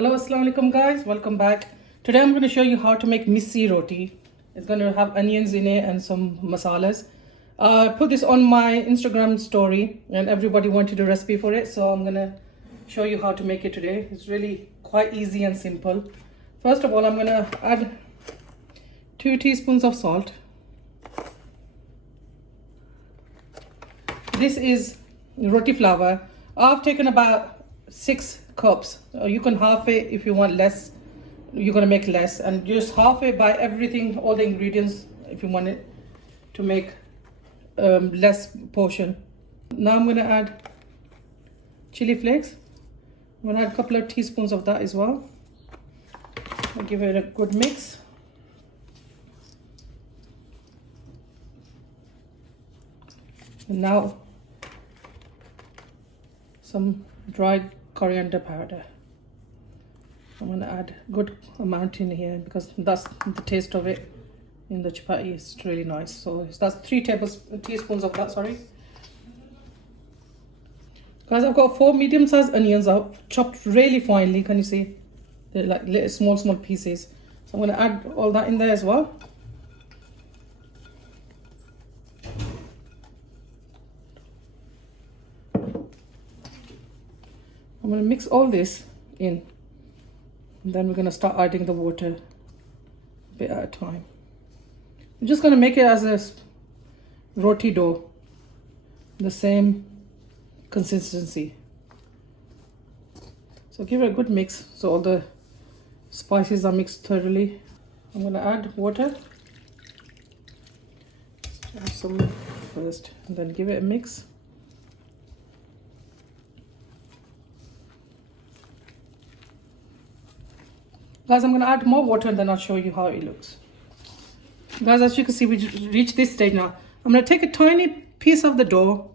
Hello, assalamu alaikum guys, welcome back. Today I'm going to show you how to make missi roti. It's going to have onions in it and some masalas. I put this on my Instagram story and everybody wanted a recipe for it, so I'm going to show you how to make it today. It's really quite easy and simple. First of all, I'm going to add 2 teaspoons of salt. This is roti flour. I've taken about 6 cups. You can half it if you want less. You're gonna make less, and just half it by everything, all the ingredients, if you want it to make less portion. Now I'm gonna add chili flakes. I'm gonna add a couple of teaspoons of that as well. I'll give it a good mix. And now some dried coriander powder. I'm going to add a good amount in here because that's the taste of it in the chapati. It's really nice. So that's 3 teaspoons of that, sorry. Guys, I've got 4 medium-sized onions. I've chopped really finely. Can you see? They're like little small pieces. So I'm going to add all that in there as well. I'm going to mix all this in, and then we're going to start adding the water a bit at a time. I'm just going to make it as a roti dough, the same consistency. So give it a good mix so all the spices are mixed thoroughly. I'm going to add water. Add some first and then give it a mix. Guys, I'm going to add more water and then I'll show you how it looks. Guys, as you can see, we reached this stage now. I'm going to take a tiny piece of the dough.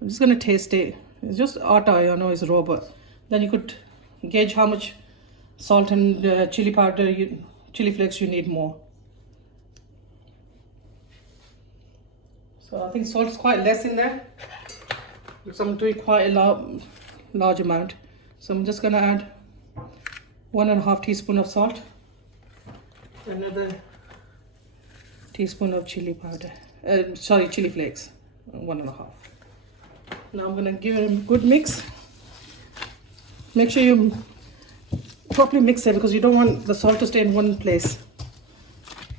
I'm just going to taste it. It's just atta, I know it's raw, but then you could gauge how much salt and chili powder, chili flakes you need more. So I think salt is quite less in there because I'm doing quite a large amount. So I'm just going to add 1.5 teaspoon of salt, another teaspoon of chili powder, chili flakes, 1.5. Now I'm going to give it a good mix. Make sure you properly mix it because you don't want the salt to stay in one place.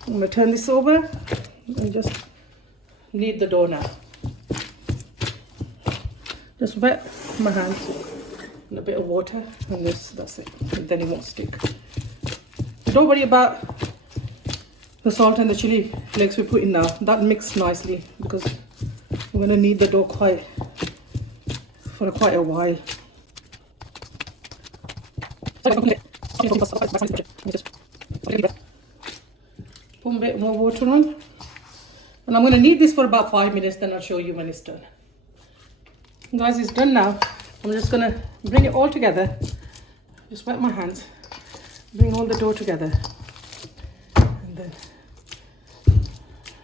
I'm going to turn this over and just knead the dough now. Just wet my hands. And a bit of water, and that's it, and then it won't stick. Don't worry about the salt and the chili flakes we put in now. That mixed nicely because we're going to knead the dough for quite a while. Put a bit more water on, and I'm going to knead this for about 5 minutes, then I'll show you when it's done. Guys, it's done now. I'm just going to bring it all together. Just wet my hands. Bring all the dough together. And then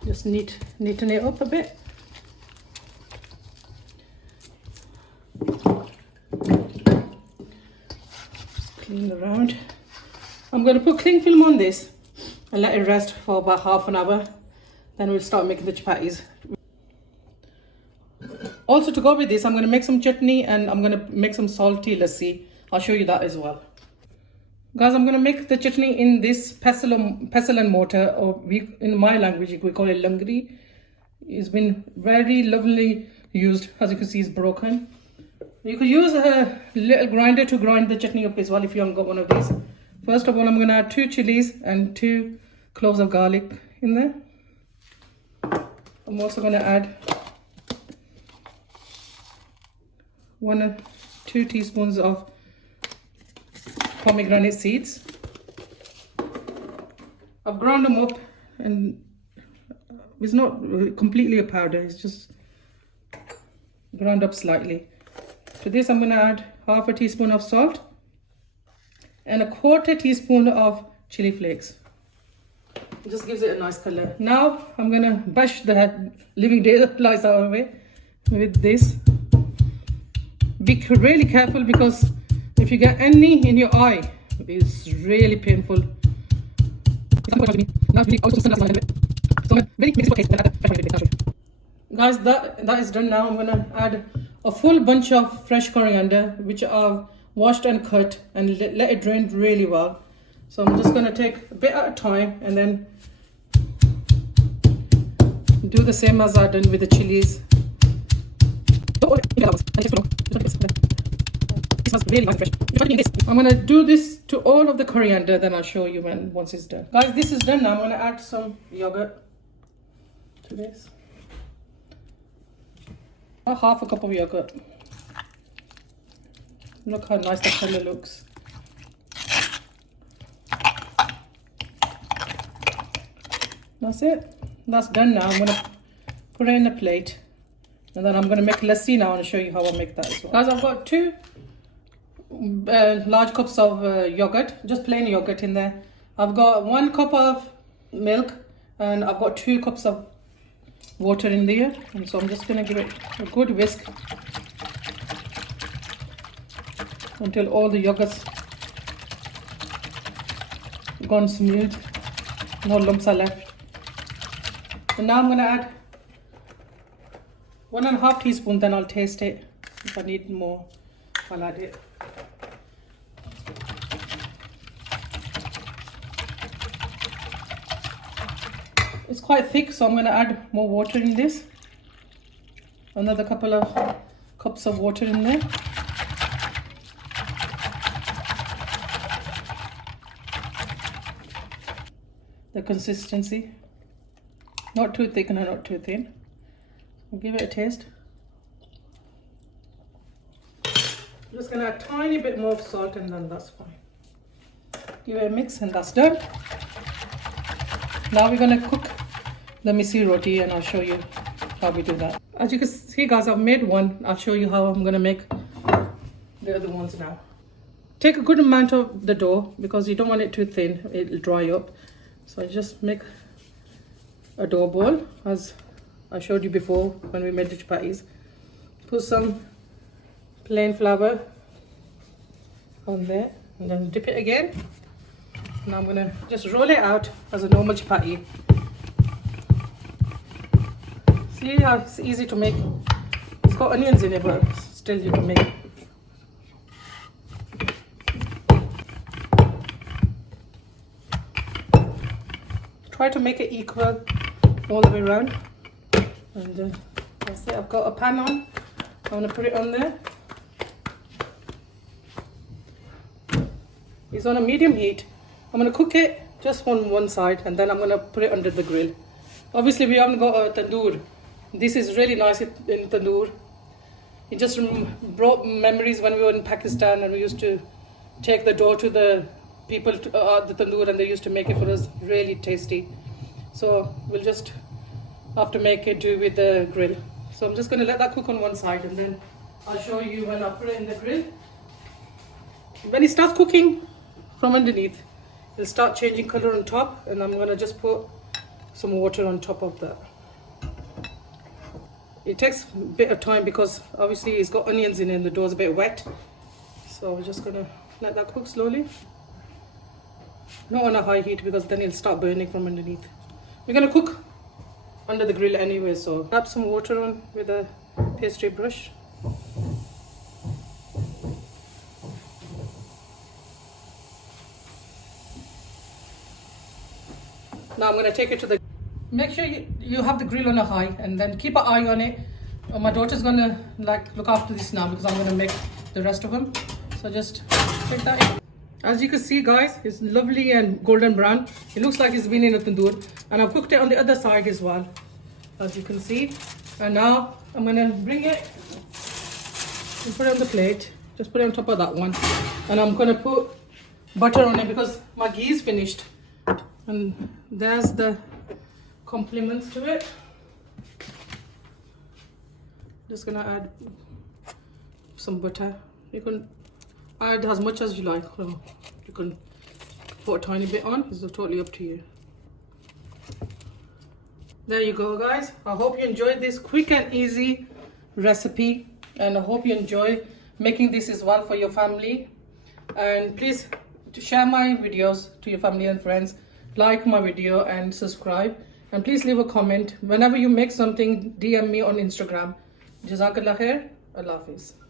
just neaten it up a bit. Just clean around. I'm going to put cling film on this and let it rest for about half an hour. Then we'll start making the chapatis. Also, to go with this, I'm going to make some chutney and I'm going to make some salty lassi. I'll show you that as well. Guys, I'm going to make the chutney in this pestle and mortar, or in my language we call it langri. It's been very lovely used. As you can see, it's broken. You could use a little grinder to grind the chutney up as well if you haven't got one of these. First of all, I'm going to add 2 chilies and 2 cloves of garlic in there. I'm also going to add 1 or 2 teaspoons of pomegranate seeds. I've ground them up, and it's not completely a powder, it's just ground up slightly. To this I'm going to add 1/2 teaspoon of salt and 1/4 teaspoon of chili flakes. It just gives it a nice color. Now I'm going to bash the living daylights out of it with this. Be really careful because if you get any in your eye It's really painful. Guys, that is done now. I'm gonna add a full bunch of fresh coriander, which I've washed and cut, and let it drain really well. So I'm just gonna take a bit at a time and then do the same as I've done with the chilies. I'm gonna do this to all of the coriander, then I'll show you once it's done. Guys, this is done now. I'm gonna add some yogurt to this. About half a cup of yogurt. Look how nice the color looks. That's it. That's done now. I'm gonna put it in a plate, and then I'm gonna make lassi now and show you how I make that as well. Guys, I've got 2 large cups of yogurt, just plain yogurt in there. I've got 1 cup of milk, and I've got 2 cups of water in there. And so I'm just gonna give it a good whisk until all the yogurt's gone smooth, no lumps are left. And now I'm gonna add 1.5 teaspoon, then I'll taste it. If I need more, I'll add it. It's quite thick, so I'm going to add more water in this. Another couple of cups of water in there. The consistency, not too thick and not too thin. I'll give it a taste. I'm just going to add a tiny bit more salt, and then that's fine. Give it a mix, and that's done. Now we're going to cook the MISSI roti, and I'll show you how we do that. As you can see, guys, I've made one. I'll show you how I'm going to make the other ones now. Take a good amount of the dough because you don't want it too thin, it'll dry up. So I just make a dough ball as I showed you before when we made the chapatis. Put some plain flour on there, and then dip it again. Now I'm gonna just roll it out as a normal chapati. See how it's easy to make. It's got onions in it, but still you can make it. Try to make it equal all the way around. And that's it. I've got a pan on. I'm gonna put it on there. It's on a medium heat. I'm going to cook it just on one side, and then I'm going to put it under the grill. Obviously, we haven't got a tandoor. This is really nice in tandoor. It just brought memories when we were in Pakistan, and we used to take the dough to the people at the tandoor, and they used to make it for us. Really tasty. So we'll just have to make it do with the grill. So I'm just going to let that cook on one side, and then I'll show you when I put it in the grill. When it starts cooking from underneath, it'll start changing color on top, and I'm gonna just put some water on top of that. It takes a bit of time because obviously it's got onions in it and the dough's a bit wet. So we're just gonna let that cook slowly. Not on a high heat because then it'll start burning from underneath. We're gonna cook under the grill anyway, so tap some water on with a pastry brush. Now I'm going to take it to the... Make sure you have the grill on a high, and then keep an eye on it. My daughter's going to look after this now because I'm going to make the rest of them. So just take that in. As you can see, guys, it's lovely and golden brown. It looks like it's been in a tandoor. And I've cooked it on the other side as well, as you can see. And now I'm going to bring it and put it on the plate. Just put it on top of that one. And I'm going to put butter on it because my ghee is finished. And there's the compliments to it. Just gonna add some butter. You can add as much as you like. So you can put a tiny bit on. It's totally up to you. There you go, guys. I hope you enjoyed this quick and easy recipe, and I hope you enjoy making this as well for your family. And please to share my videos to your family and friends, like my video and subscribe, and please leave a comment. Whenever you make something, DM me on Instagram. Jazakallah khair. Allah Hafiz.